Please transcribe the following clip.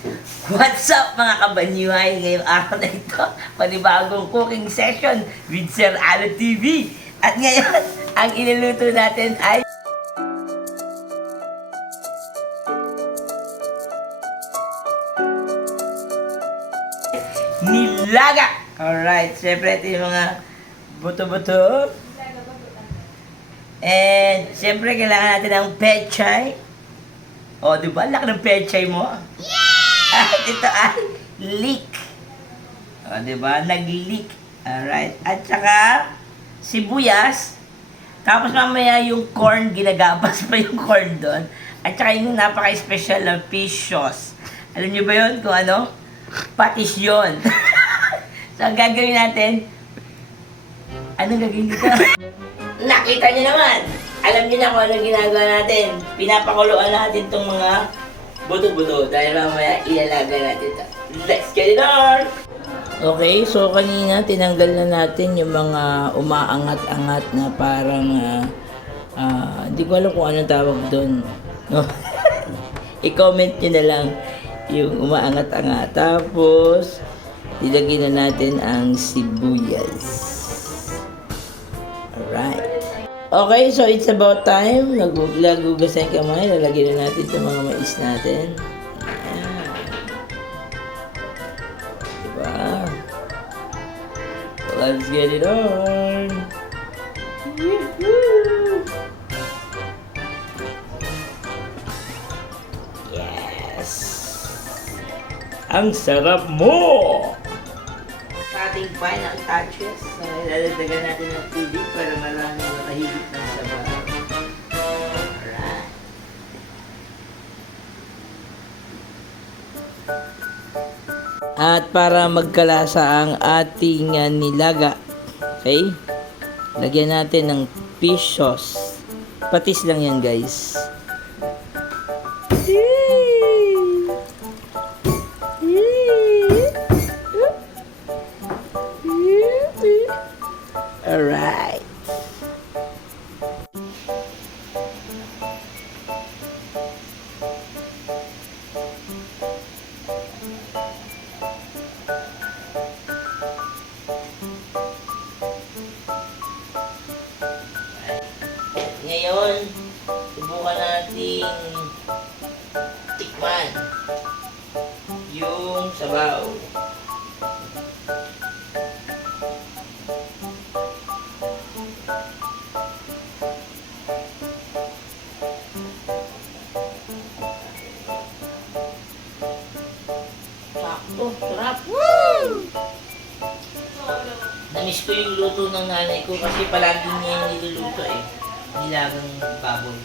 What's up mga kabanyuhay? Ngayong araw na ito, panibagong cooking session with Sir Alo TV. At ngayon, ang inuluto natin ay nilaga. Alright, syempre ito yung mga buto-buto. And syempre kailangan natin ng pechay. O, di ba? Laki ng pechay mo. At ito ay leek. O, di ba? Nag-leek. Alright. At saka, sibuyas. Tapos mamaya yung corn, ginagabas pa yung corn doon. At saka yung napaka-special na fish sauce. Alam niyo ba yun kung ano? Patis yun. so, ang gagawin natin, anong gagawin dito? Nakita niyo naman! Alam niyo na kung anong ginagawa natin. Pinapakuluan natin tong mga buto-buto dahil mamaya ilalaga natin ito. Let's get it on! Okay, so kanina tinanggal na natin yung mga umaangat-angat na parang ah, ah, hindi ko alam kung anong tawag doon. No? I-comment nyo na lang yung umaangat-angat. Tapos, ilagay na natin ang sibuyas. Okay, so it's about time. Naglagugas na yung kamay. Lalagyan na natin itong mga mais natin. Ayan. Diba? Let's get it on. Yes! Ang sarap mo! Sa ating final touches, so ilalagdagan natin ng tubig para marami At para magkalasa ang ating ah, nilaga, okay? Lagyan natin ng fish sauce. Patis lang yan, guys. Alright. Ngayon, subukan nating tikman yung sabaw. Sakto, sarap. Namiss ko yung luto ng nanay ko kasi palagi niya yung niluluto eh. Nilagang baboy.